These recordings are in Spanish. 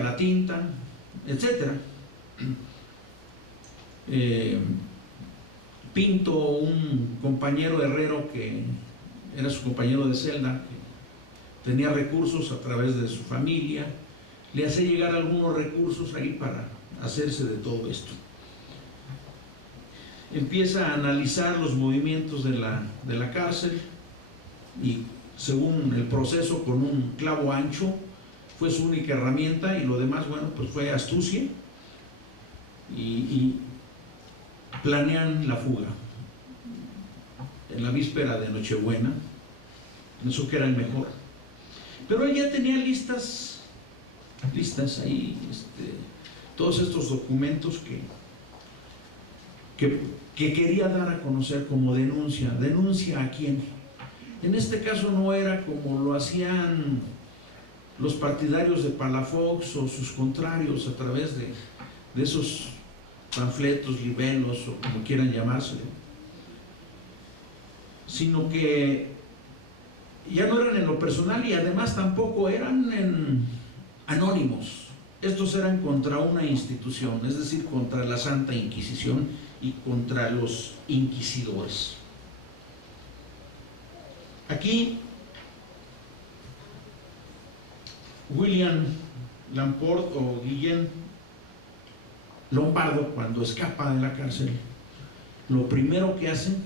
la tinta, etcétera. Pinto, un compañero herrero que era su compañero de celda, que tenía recursos a través de su familia, le hace llegar algunos recursos ahí para hacerse de todo esto. Empieza a analizar los movimientos de la cárcel y, según el proceso, con un clavo ancho fue su única herramienta, y lo demás, bueno, pues fue astucia, y planean la fuga en la víspera de Nochebuena. Pensó que era el mejor, pero él ya tenía listas ahí todos estos documentos que quería dar a conocer como denuncia. ¿Denuncia a quién? En este caso no era como lo hacían los partidarios de Palafox o sus contrarios a través de esos panfletos, libelos o como quieran llamarse, sino que ya no eran en lo personal, y además tampoco eran anónimos. Estos eran contra una institución, es decir, contra la Santa Inquisición y contra los inquisidores. Aquí William Lamport o Guillén Lombardo, cuando escapa de la cárcel, lo primero que hace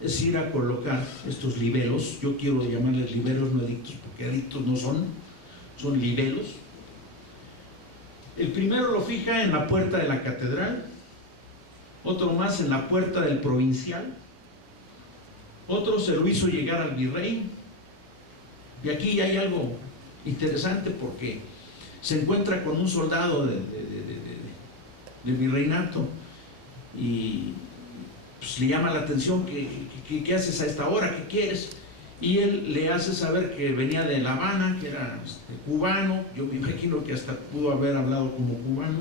es ir a colocar estos libelos. Yo quiero llamarles libelos, no edictos, porque edictos no son libelos. El primero lo fija en la puerta de la catedral, otro más en la puerta del provincial, otro se lo hizo llegar al virrey. Y aquí ya hay algo interesante, porque se encuentra con un soldado del virreinato y pues le llama la atención. ¿Qué haces a esta hora? ¿Qué quieres? Y él le hace saber que venía de La Habana, que era cubano. Yo me imagino que hasta pudo haber hablado como cubano,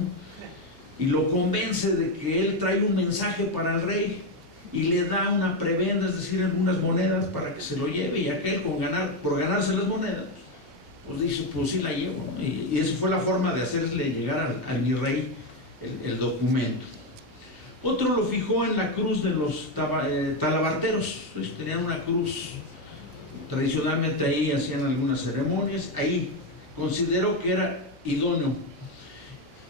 y lo convence de que él trae un mensaje para el rey y le da una prebenda, es decir, algunas monedas para que se lo lleve, y aquel por ganarse las monedas, pues dice, pues sí la llevo, ¿no? Y esa fue la forma de hacerle llegar al virrey el documento. Otro lo fijó en la cruz de los talabarteros. Pues tenían una cruz, tradicionalmente ahí hacían algunas ceremonias, ahí consideró que era idóneo.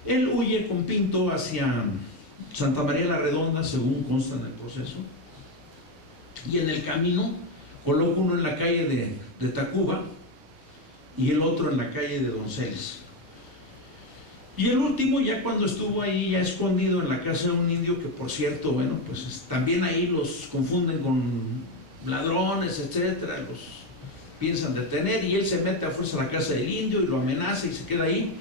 Él huye con Pinto hacia Santa María la Redonda, según consta en el proceso, y en el camino coloca uno en la calle de Tacuba y el otro en la calle de Donceles. Y el último, ya cuando estuvo ahí ya escondido en la casa de un indio, que por cierto, bueno, pues también ahí los confunden con ladrones, etcétera, los piensan detener, y él se mete a fuerza a la casa del indio y lo amenaza y se queda ahí.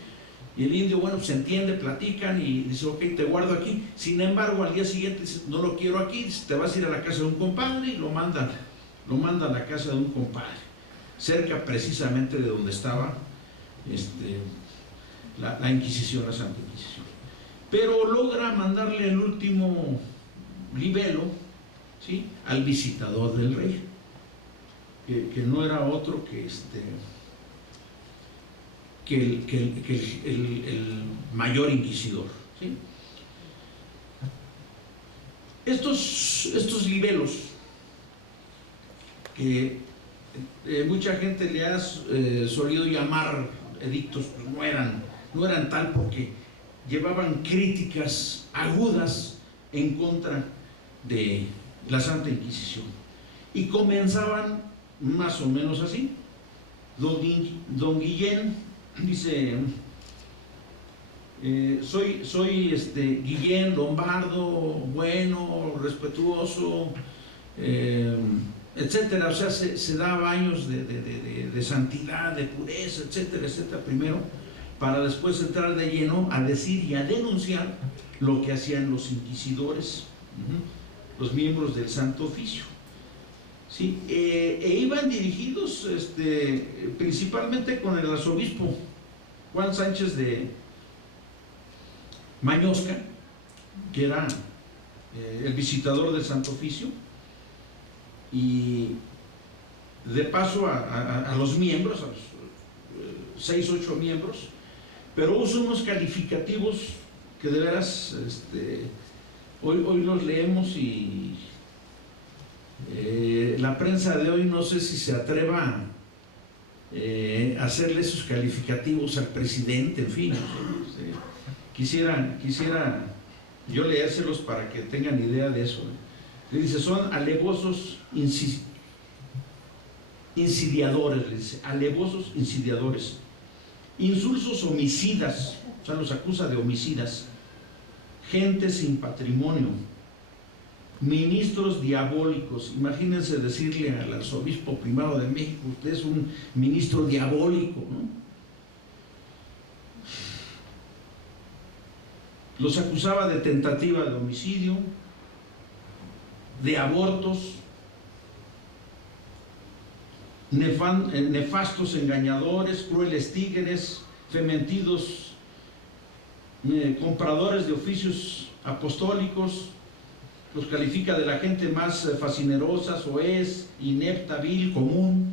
Y el indio, bueno, pues se entiende, platican y dice, ok, te guardo aquí. Sin embargo, al día siguiente dice, no lo quiero aquí, dice, te vas a ir a la casa de un compadre, y lo manda a la casa de un compadre, cerca precisamente de donde estaba la Inquisición, la Santa Inquisición. Pero logra mandarle el último libelo, ¿sí?, al visitador del rey, que no era otro que el mayor inquisidor, ¿sí? Estos libelos, que mucha gente le ha solido llamar edictos, pues no eran tal, porque llevaban críticas agudas en contra de la Santa Inquisición, y comenzaban más o menos así. Don Guillén dice, soy Guillén Lombardo, bueno, respetuoso, etcétera. O sea, se da baños de santidad, de pureza, etcétera, etcétera, primero, para después entrar de lleno a decir y a denunciar lo que hacían los inquisidores, los miembros del Santo Oficio, ¿sí? Iban dirigidos principalmente con el arzobispo Juan Sánchez de Mañosca, que era el visitador del Santo Oficio, y de paso a los miembros, a los 6 u 8 miembros, pero usa unos calificativos que de veras hoy los leemos y la prensa de hoy no sé si se atreva a hacerle esos calificativos al presidente, en fin. Quisiera yo leérselos para que tengan idea de eso. Le dice, son alevosos insidiadores, le dice, alevosos insidiadores, insulsos homicidas, o sea, los acusa de homicidas, gente sin patrimonio, ministros diabólicos. Imagínense decirle al arzobispo primado de México, usted es un ministro diabólico, ¿no? Los acusaba de tentativa de homicidio, de abortos, nefastos engañadores, crueles tigres, fementidos, compradores de oficios apostólicos. Los califica de la gente más fascinerosa, soez, inepta, vil, común.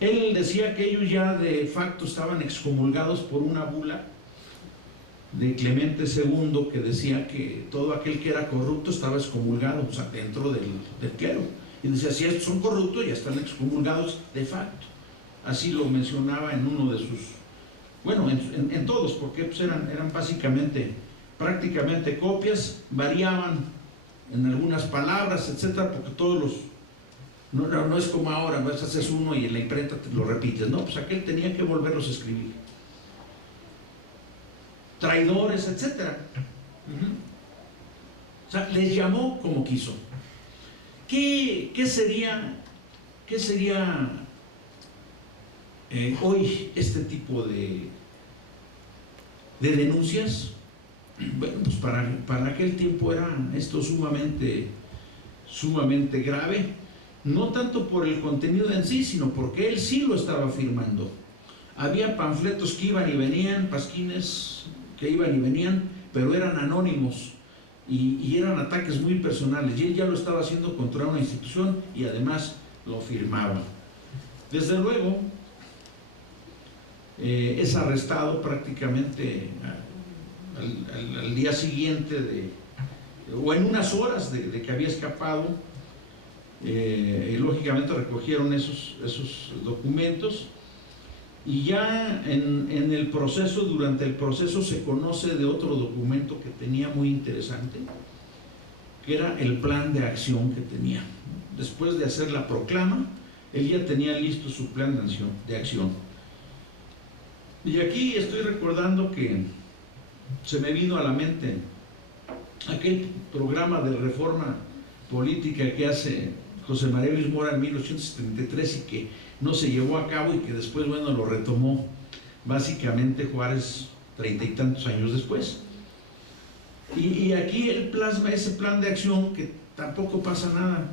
Él decía que ellos ya de facto estaban excomulgados por una bula de Clemente II, que decía que todo aquel que era corrupto estaba excomulgado, o sea, dentro del clero. Y decía, si estos son corruptos, ya están excomulgados de facto. Así lo mencionaba en uno de sus, bueno, en todos, porque pues eran básicamente, prácticamente copias, variaban en algunas palabras, etcétera, porque todos los, no es como ahora, ¿no? Haces uno y en la imprenta te lo repites, no, pues aquel tenía que volverlos a escribir. Traidores, etcétera. O sea, les llamó como quiso. ¿Qué sería hoy este tipo de denuncias? Bueno, pues para aquel tiempo era esto sumamente grave, no tanto por el contenido en sí, sino porque él sí lo estaba firmando. Había panfletos que iban y venían, pasquines que iban y venían, pero eran anónimos y eran ataques muy personales, y él ya lo estaba haciendo contra una institución y además lo firmaba. Desde luego es arrestado prácticamente al día siguiente o en unas horas de que había escapado. Lógicamente recogieron esos documentos. Y ya en el proceso, durante el proceso, se conoce de otro documento que tenía muy interesante, que era el plan de acción que tenía. Después de hacer la proclama, él ya tenía listo su plan de acción. Y aquí estoy recordando que se me vino a la mente aquel programa de reforma política que hace José María Luis Mora en 1873 y que no se llevó a cabo y que después, bueno, lo retomó básicamente Juárez 30 y tantos años después. Y aquí él plasma ese plan de acción que tampoco pasa nada,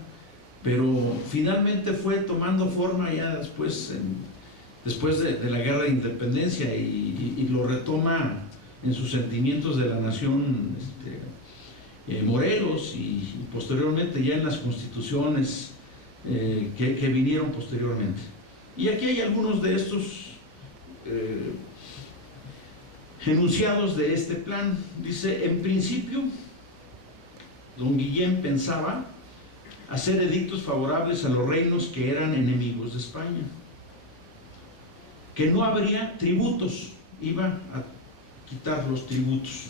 pero finalmente fue tomando forma ya después de la Guerra de Independencia y lo retoma en sus sentimientos de la nación Morelos y posteriormente ya en las constituciones que vinieron posteriormente. Y aquí hay algunos de estos enunciados de este plan. Dice, en principio, don Guillén pensaba hacer edictos favorables a los reinos que eran enemigos de España, que no habría tributos, iba a quitar los tributos,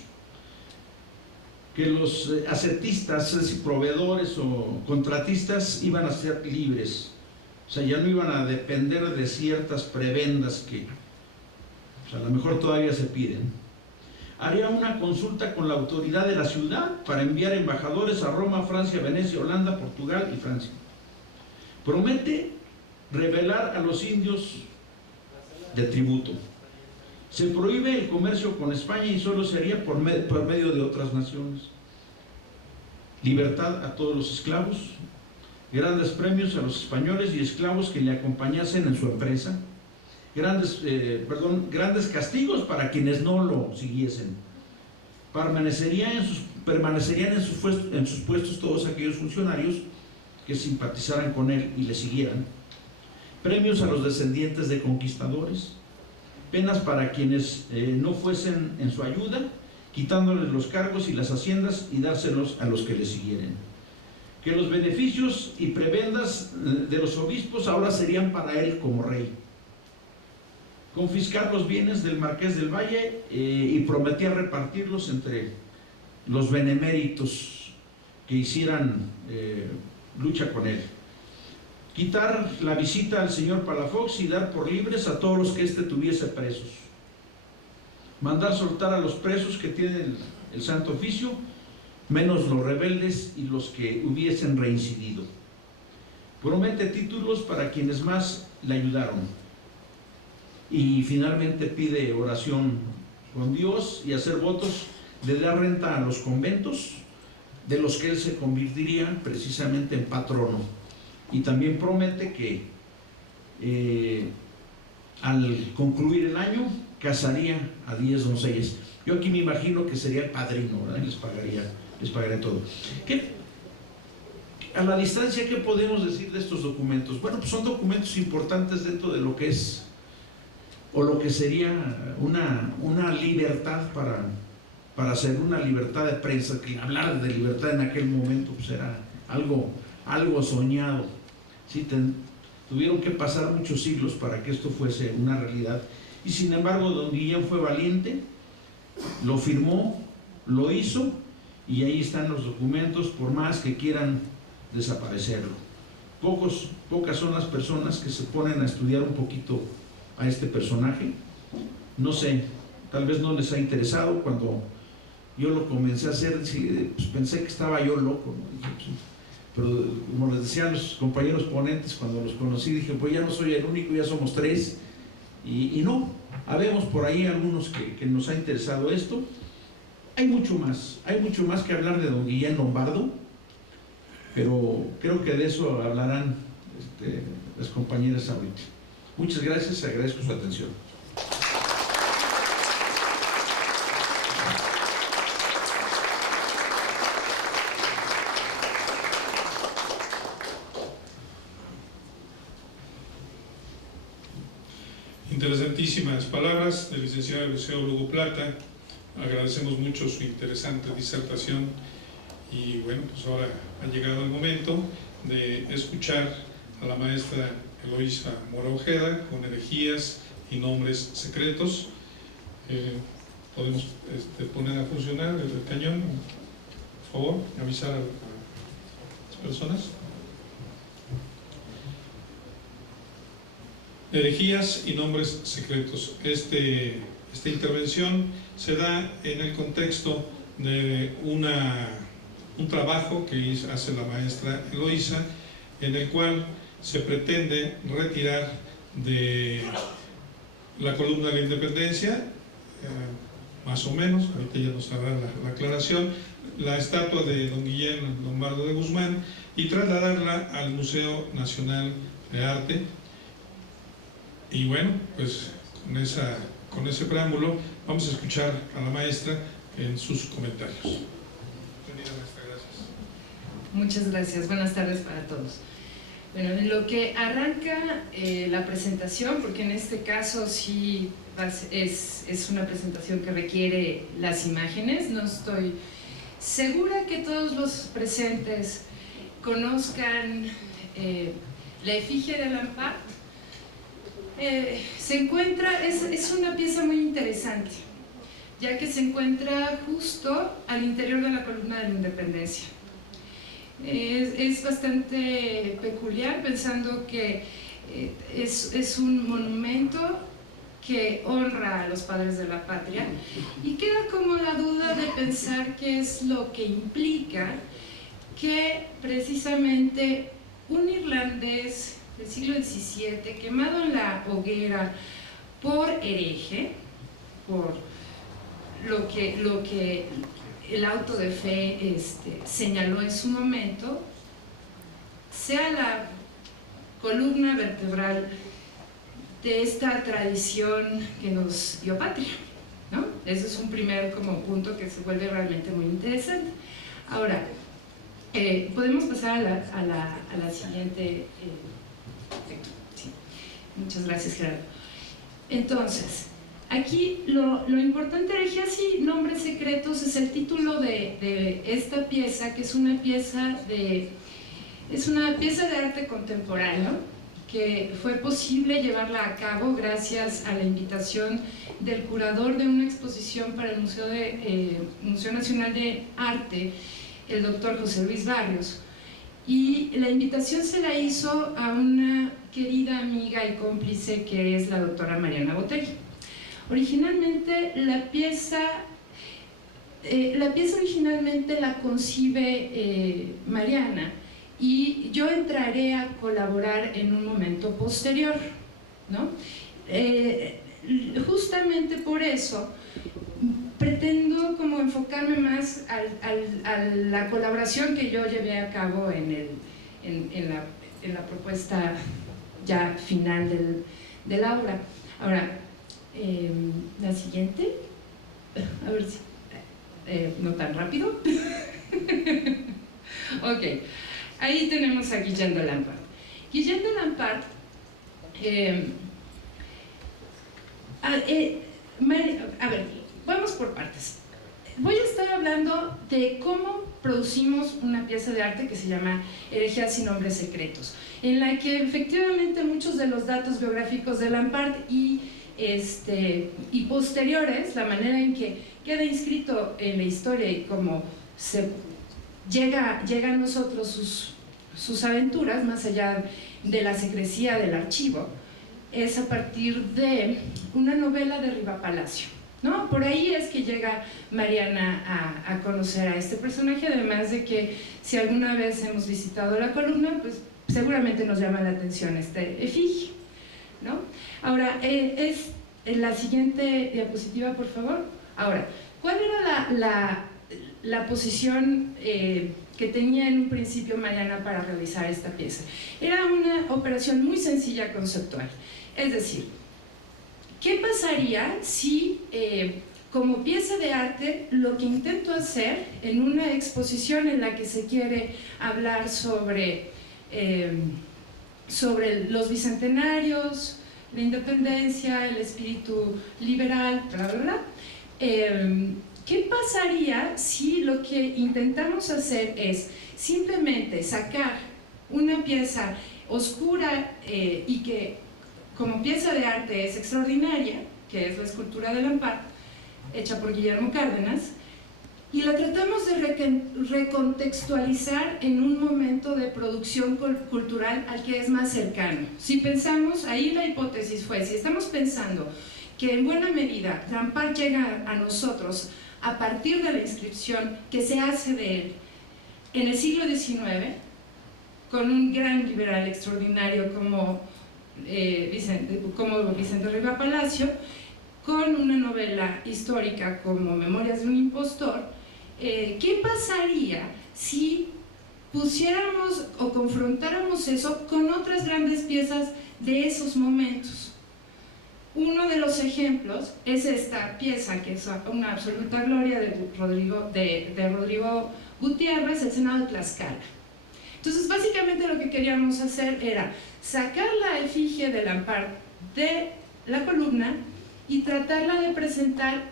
que los ascetistas, es decir, proveedores o contratistas, iban a ser libres, o sea, ya no iban a depender de ciertas prebendas que a lo mejor todavía se piden. Haría una consulta con la autoridad de la ciudad para enviar embajadores a Roma, Francia, Venecia, Holanda, Portugal y Francia. Promete revelar a los indios de tributo. Se prohíbe el comercio con España y solo se haría por medio de otras naciones. Libertad a todos los esclavos, grandes premios a los españoles y esclavos que le acompañasen en su empresa, grandes castigos para quienes no lo siguiesen. Permanecerían en sus puestos todos aquellos funcionarios que simpatizaran con él y le siguieran. Premios a los descendientes de conquistadores, penas para quienes no fuesen en su ayuda, quitándoles los cargos y las haciendas y dárselos a los que le siguieren. Que los beneficios y prebendas de los obispos ahora serían para él como rey. Confiscar los bienes del Marqués del Valle y prometía repartirlos entre los beneméritos que hicieran lucha con él. Quitar la visita al señor Palafox y dar por libres a todos los que éste tuviese presos. Mandar soltar a los presos que tienen el Santo Oficio, menos los rebeldes y los que hubiesen reincidido. Promete títulos para quienes más le ayudaron. Y finalmente pide oración con Dios y hacer votos de dar renta a los conventos, de los que él se convertiría precisamente en patrono. Y también promete que al concluir el año casaría a 10 doncellas. Yo aquí me imagino que sería el padrino, ¿verdad? Les pagaría todo. A la distancia, ¿qué podemos decir de estos documentos? Bueno, pues son documentos importantes dentro de lo que es, o lo que sería una libertad para hacer una libertad de prensa, que hablar de libertad en aquel momento pues era algo soñado. ¿Sí? Tuvieron que pasar muchos siglos para que esto fuese una realidad, y sin embargo don Guillén fue valiente, lo firmó, lo hizo, y ahí están los documentos, por más que quieran desaparecerlo. Pocas son las personas que se ponen a estudiar un poquito a este personaje. No sé, tal vez no les ha interesado. Cuando yo lo comencé a hacer, pues pensé que estaba yo loco, ¿no? Pero como les decían los compañeros ponentes cuando los conocí, dije, pues ya no soy el único, ya somos 3, y no, habemos por ahí algunos que nos ha interesado esto. Hay mucho más que hablar de don Guillén Lombardo, pero creo que de eso hablarán las compañeras ahorita. Muchas gracias, agradezco su atención. Interesantísimas palabras del licenciado Eliseo Lugo Plata. Agradecemos mucho su interesante disertación, y bueno, pues ahora ha llegado el momento de escuchar a la maestra Eloísa Mora Ojeda con Herejías y Nombres Secretos. Podemos poner a funcionar el cañón, por favor, avisar a las personas. Herejías y Nombres Secretos. Esta intervención se da en el contexto de un trabajo que hace la maestra Eloísa, en el cual se pretende retirar de la columna de la Independencia, más o menos, ahorita ya nos hará la aclaración, la estatua de don Guillén Lombardo de Guzmán, y trasladarla al Museo Nacional de Arte. Y bueno, pues con ese preámbulo vamos a escuchar a la maestra en sus comentarios. Bienvenida, maestra, gracias. Muchas gracias, buenas tardes para todos. Bueno, en lo que arranca la presentación, porque en este caso sí es una presentación que requiere las imágenes, no estoy segura que todos los presentes conozcan la efigie de Lampart. Se encuentra, es una pieza muy interesante, ya que se encuentra justo al interior de la columna de la Independencia. Es bastante peculiar, pensando que es un monumento que honra a los padres de la patria, y queda como la duda de pensar qué es lo que implica que precisamente un irlandés del siglo XVII, quemado en la hoguera por hereje, por lo que el auto de fe señaló en su momento, sea la columna vertebral de esta tradición que nos dio patria, ¿no? Ese es un primer punto que se vuelve realmente muy interesante. Ahora, podemos pasar a la siguiente. Sí. Muchas gracias, Gerardo. Entonces, Aquí lo importante, Herejía sin nombres secretos, es el título de esta pieza, que es una pieza de arte contemporáneo, que fue posible llevarla a cabo gracias a la invitación del curador de una exposición para el Museo Nacional de Arte, el doctor José Luis Barrios. Y la invitación se la hizo a una querida amiga y cómplice que es la doctora Mariana Botelli. Originalmente la pieza originalmente la concibe Mariana, y yo entraré a colaborar en un momento posterior, ¿no? Justamente por eso pretendo como enfocarme más a la colaboración que yo llevé a cabo en la propuesta ya final de la obra. Ahora, la siguiente, a ver si no tan rápido. Ok, ahí tenemos a Guillén de Lampart. Guillén de Lampart, a ver, vamos por partes. Voy a estar hablando de cómo producimos una pieza de arte que se llama Herejía sin nombres secretos, en la que efectivamente muchos de los datos biográficos de Lampart y posteriores, la manera en que queda inscrito en la historia y cómo llega a nosotros sus aventuras, más allá de la secrecía del archivo, es a partir de una novela de Riva Palacio, ¿no? Por ahí es que llega Mariana a conocer a este personaje, además de que si alguna vez hemos visitado la columna, pues seguramente nos llama la atención este efigie, ¿no? Ahora, es la siguiente diapositiva, por favor. Ahora, ¿cuál era la posición que tenía en un principio Mariana para realizar esta pieza? Era una operación muy sencilla conceptual. Es decir, ¿qué pasaría si como pieza de arte lo que intento hacer en una exposición en la que se quiere hablar sobre los bicentenarios, la independencia, el espíritu liberal, bla, bla, bla? ¿Qué pasaría si lo que intentamos hacer es simplemente sacar una pieza oscura y que como pieza de arte es extraordinaria, que es la escultura de Lampart, hecha por Guillermo Cárdenas, y la tratamos de recontextualizar en un momento de producción cultural al que es más cercano? Si pensamos, ahí la hipótesis fue, si estamos pensando que en buena medida Lampart llega a nosotros a partir de la inscripción que se hace de él en el siglo XIX, con un gran liberal extraordinario como Vicente Riva Palacio, con una novela histórica como Memorias de un impostor, ¿qué pasaría si pusiéramos o confrontáramos eso con otras grandes piezas de esos momentos? Uno de los ejemplos es esta pieza, que es una absoluta gloria de Rodrigo Gutiérrez, El Senado de Tlaxcala. Entonces, básicamente lo que queríamos hacer era sacar la efigie de Lampart de la columna y tratarla de presentar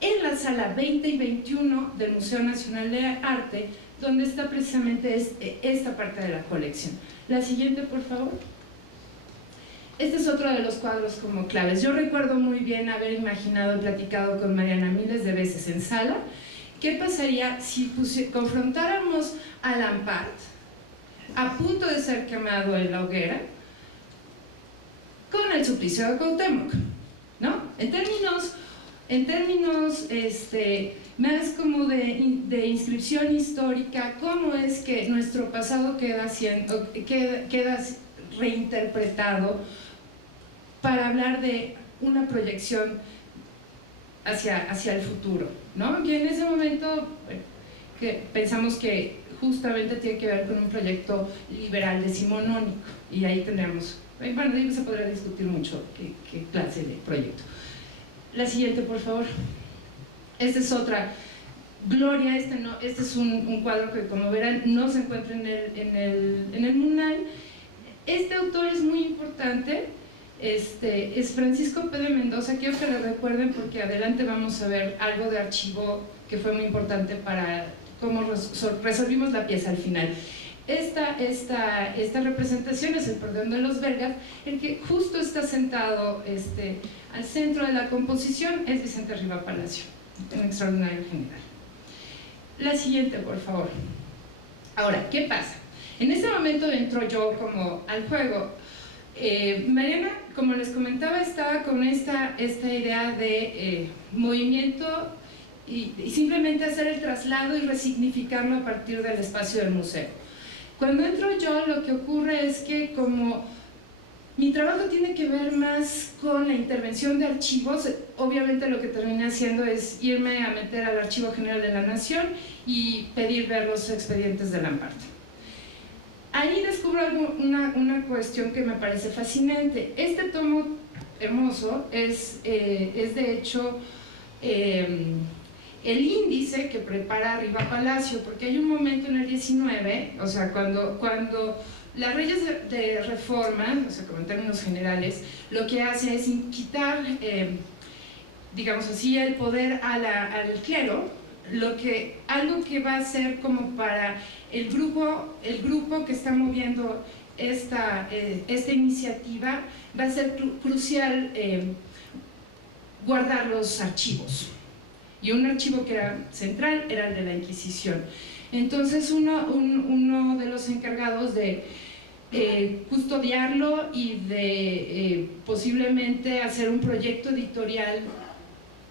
en la sala 20 y 21 del Museo Nacional de Arte, donde está precisamente esta parte de la colección. La siguiente, por favor. Este es otro de los cuadros como claves. Yo recuerdo muy bien haber imaginado y platicado con Mariana miles de veces en sala. ¿Qué pasaría si confrontáramos a Lampart a punto de ser quemado en la hoguera con el suplicio de Cuauhtémoc, ¿no? En términos más como de inscripción histórica, cómo es que nuestro pasado queda reinterpretado para hablar de una proyección hacia el futuro, ¿no? Y en ese momento que pensamos que justamente tiene que ver con un proyecto liberal decimonónico, y ahí tendremos, bueno, ahí se podrá discutir mucho qué clase de proyecto. La siguiente, por favor. Esta es otra gloria. Este es un cuadro que, como verán, no se encuentra en el MUNAL. Este autor es muy importante es Francisco P. de Mendoza. Quiero que le recuerden porque adelante vamos a ver algo de archivo que fue muy importante para cómo resolvimos la pieza al final. Esta representación es el Perdón de los Belgas. El que justo está sentado al centro de la composición es Vicente Riva Palacio, un extraordinario general. La siguiente, por favor. Ahora, ¿qué pasa? En este momento entro yo como al juego. Mariana, como les comentaba, estaba con esta idea de movimiento y simplemente hacer el traslado y resignificarlo a partir del espacio del museo. Cuando entro yo, lo que ocurre es que como mi trabajo tiene que ver más con la intervención de archivos, obviamente lo que terminé haciendo es irme a meter al Archivo General de la Nación y pedir ver los expedientes de Lampart. Ahí descubro una cuestión que me parece fascinante. Este tomo hermoso es de hecho el índice que prepara Riva Palacio, porque hay un momento en el 19, o sea, cuando las leyes de reforma, o sea, como en términos generales, lo que hace es quitar, digamos así, el poder al clero, algo que va a ser como para el grupo que está moviendo esta iniciativa, va a ser crucial guardar los archivos. Y un archivo que era central era el de la Inquisición. Entonces uno de los encargados de custodiarlo y de posiblemente hacer un proyecto editorial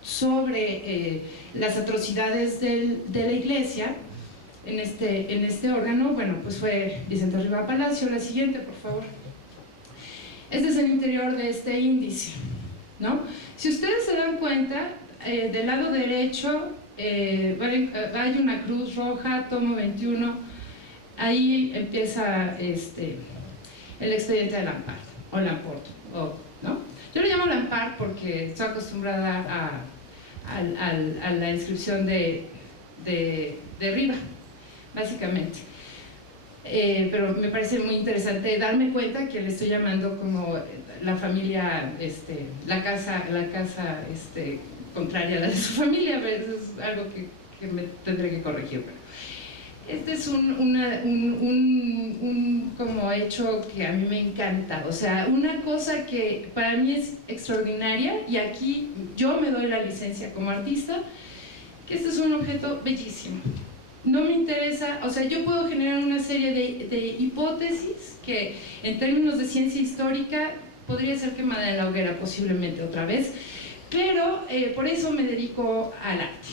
sobre las atrocidades de la Iglesia en este órgano, bueno, pues fue Vicente Riva Palacio. La siguiente, por favor. Este es el interior de este índice, ¿no? Si ustedes se dan cuenta, del lado derecho hay una cruz roja, tomo 21, ahí empieza el expediente de Lampart, o Lamport, ¿no? Yo lo llamo Lampart porque estoy acostumbrada a la inscripción de Riva, básicamente. Pero me parece muy interesante darme cuenta que le estoy llamando como la familia, la casa contraria a la de su familia, pero eso es algo que me tendré que corregir. Este es un como hecho que a mí me encanta, o sea, una cosa que para mí es extraordinaria, y aquí yo me doy la licencia como artista, que este es un objeto bellísimo. No me interesa, o sea, yo puedo generar una serie de hipótesis que en términos de ciencia histórica podría ser quemada en la hoguera posiblemente otra vez, pero por eso me dedico al arte.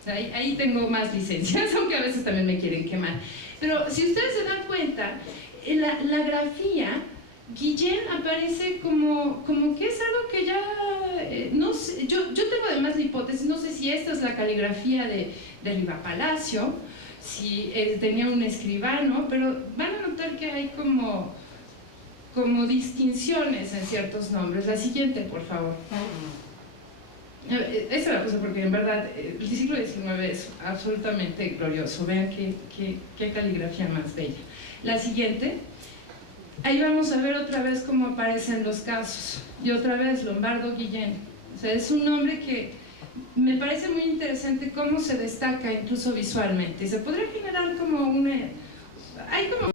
O sea, ahí tengo más licencias, aunque a veces también me quieren quemar. Pero si ustedes se dan cuenta, la grafía, Guillén aparece como que es algo que ya, no sé, yo tengo además la hipótesis, no sé si esta es la caligrafía de Riva Palacio, si tenía un escribano, pero van a notar que hay como distinciones en ciertos nombres. La siguiente, por favor. Esa la puse porque en verdad el siglo XIX es absolutamente glorioso. Vean qué caligrafía más bella. La siguiente. Ahí vamos a ver otra vez cómo aparecen los casos. Y otra vez Lombardo Guillén. O sea, es un nombre que me parece muy interesante cómo se destaca incluso visualmente. Y se podría generar como hay como